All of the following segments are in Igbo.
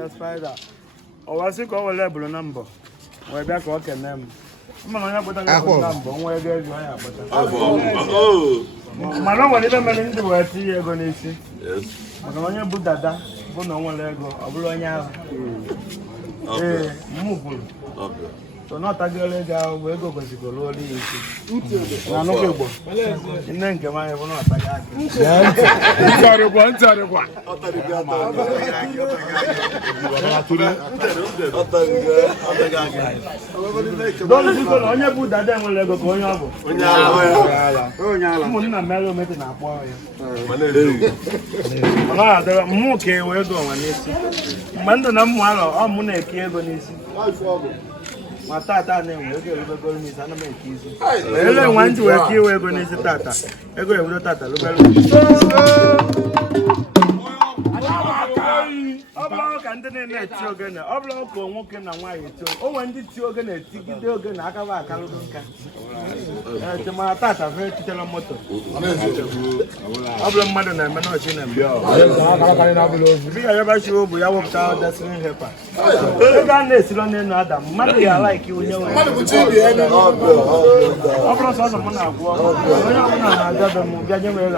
onye spider ọwasị ka ọ were ebulu na mbọ wee bịa ka ọ kene m mana onye kpụtara ebulu na mbọ nwa ego ego ya akpụta mana o nwere ibe mere ndị wee tinye ego n'isi maka onye bụ dada bụ na o nwere ego ọ bụrụ onye ahụ ee mụ kwuru so n'ọtagoro ego ahụ bụ ego gozigoro olu ya isi na nnukwu igbo nne nke m anyị bụ na ọtaghị aka onye bụ dada nwere ego ka onye ọ bụ ụmụnna mere omete na-akpọ ya mmụ ka ewe ego ọnwa n'isi mgbe ndụ na mmụ alọ ọ mụ na-eke ego n'isi ma tata na-enwe ego erubegoro n'isi ana m eke isi ele nwa nji wee ka iwe ego n'isi tata ego ebido tata rubere ọ bụrụ ka ndị niile eti ogene ọ bụrụ ka nwoke na nwaanyị eti onwe ndị ti ogene etigide ogene akaba akalụgo nka mana tata fe etitere moto ọ bụrụ mmadụ na-eme na ọchị na-eme bịa yabachi bụ ya wepụta destiny helper ego a na-esiro n'elu ada mmadụ ya alaiki onye nwere ọ bụrụ sọsọ m na-agwọ onye ọbụla na-abịa be m bịa nye m ego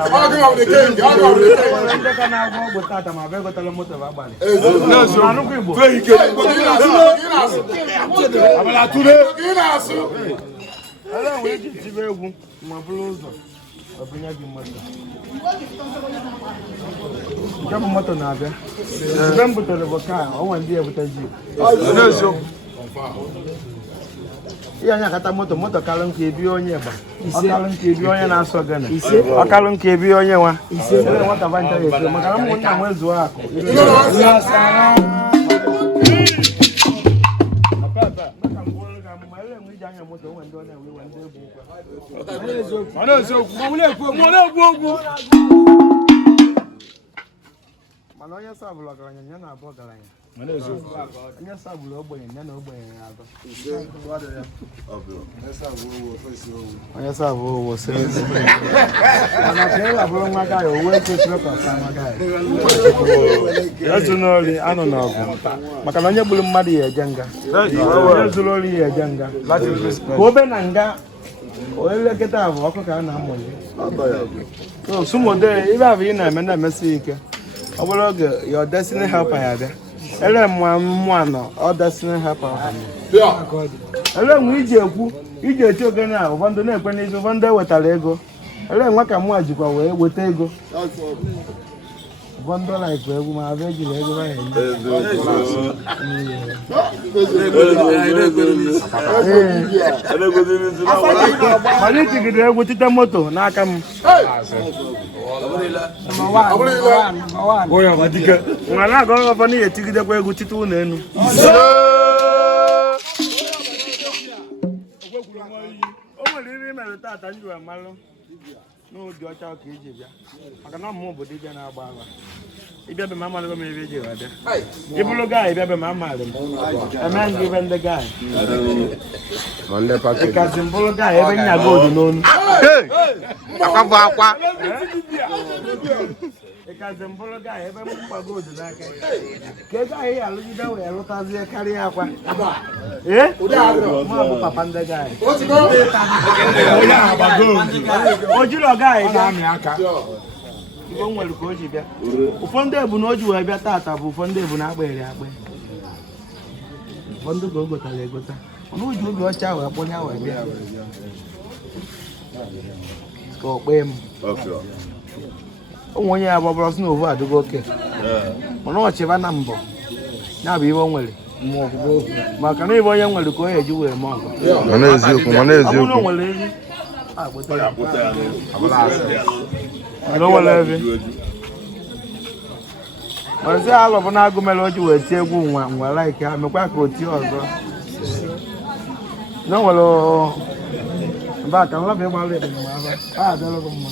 ndị ka na-agwọ ọgwụ tata ma bịa egotara moto bụ agbalị anụkwa igbo ele nwere iji tibe egwu ma bụrụ ụzọ ọbụnye gị moto nke bụ moto na-abịa ebe m butere bụ ka ọnwa ndị ebute ji ihe anya akata moto kalụ nke ebi onye gba ọkalụ nke ebi onye na-asọ gana ọkalụ nke ebi onye nwa ele nwata banta ya efe maka na ụmụnna m ezuo akụ mana onye sabụlụ ọgaranya ya na-abụ ọgaranya onye sabụlụ ogbenye ya na ogbenye ya atọ onye sabụ owo mana ka ị labụrụ nwa gị owe kwesịrị ka ọsa nwa gị ezu n'ori anụ n'ọgụ maka na onye gburu mmadụ ya eje nga onye zuru ori ya eje nga ka obe na nga elekọta bụ ọkụ ka a na-amụli sumode ibe abụ ị na-eme na-emesi ike ọ bụrụ oge your destiny helper ya bịa ele mmụọ nọ ọ destiny helper ele nwe iji eti ogene a ụfọdụ na-ekwe n'isi ụfọdụ ewetara ego ele nwa ka mụa jikwa wee weta ego ụfọdụ laikụ egwu ma abịa ejiri ego ha mana itigide egwu tite moto n'aka m nwa na-aga ọgọfọ n'ihi etigidekwa egwu tite ụlọ enu o nwere iri mere tata ndị wee malụ n'ụdị ọcha ka iji bịa maka na ọmụmụ obodo ịbịa na-agba agba ịbịa be m amalụgo m ebe iji wee bịa ịbụrụ gaanyị bịa be m amalị m eme ngị ibe ndị gaanyị ịkazi mbụrụ gaanyị ebe nya gold n'onu ịkazi mbụrụ gaanyị ebe mkpa gold n'aka ka ego ahụ ya alụgide wee lụtazie karịa akwa mụ bụ papa ndị gaanyị o jiri ọgaghị ga-amị aka o nwere ka o ji bịa ụfọdụ ebu na o ji wee bịa tata bụ ụfọdụ ebu na akpịrị akpị ụfọdụ ka o gotara egota ọnụ o ji oge ọcha wee kpọnye wee bịa ka ọ kpee m ụmụ onye ya gbabara sị na ovu adịgo oke mana ọchịba na mbọ ya bụ ibe o nwere maka na ibe onye nwere ka onye eji wee mee ọgụ mazi alụ bụ na agụ mere o ji wee tie egwu nwa laiki ha mekwa ka o tie ọzọ na o nwere mba ka nwa bụ ịgbalụ ebe mma ha adịrị gị mma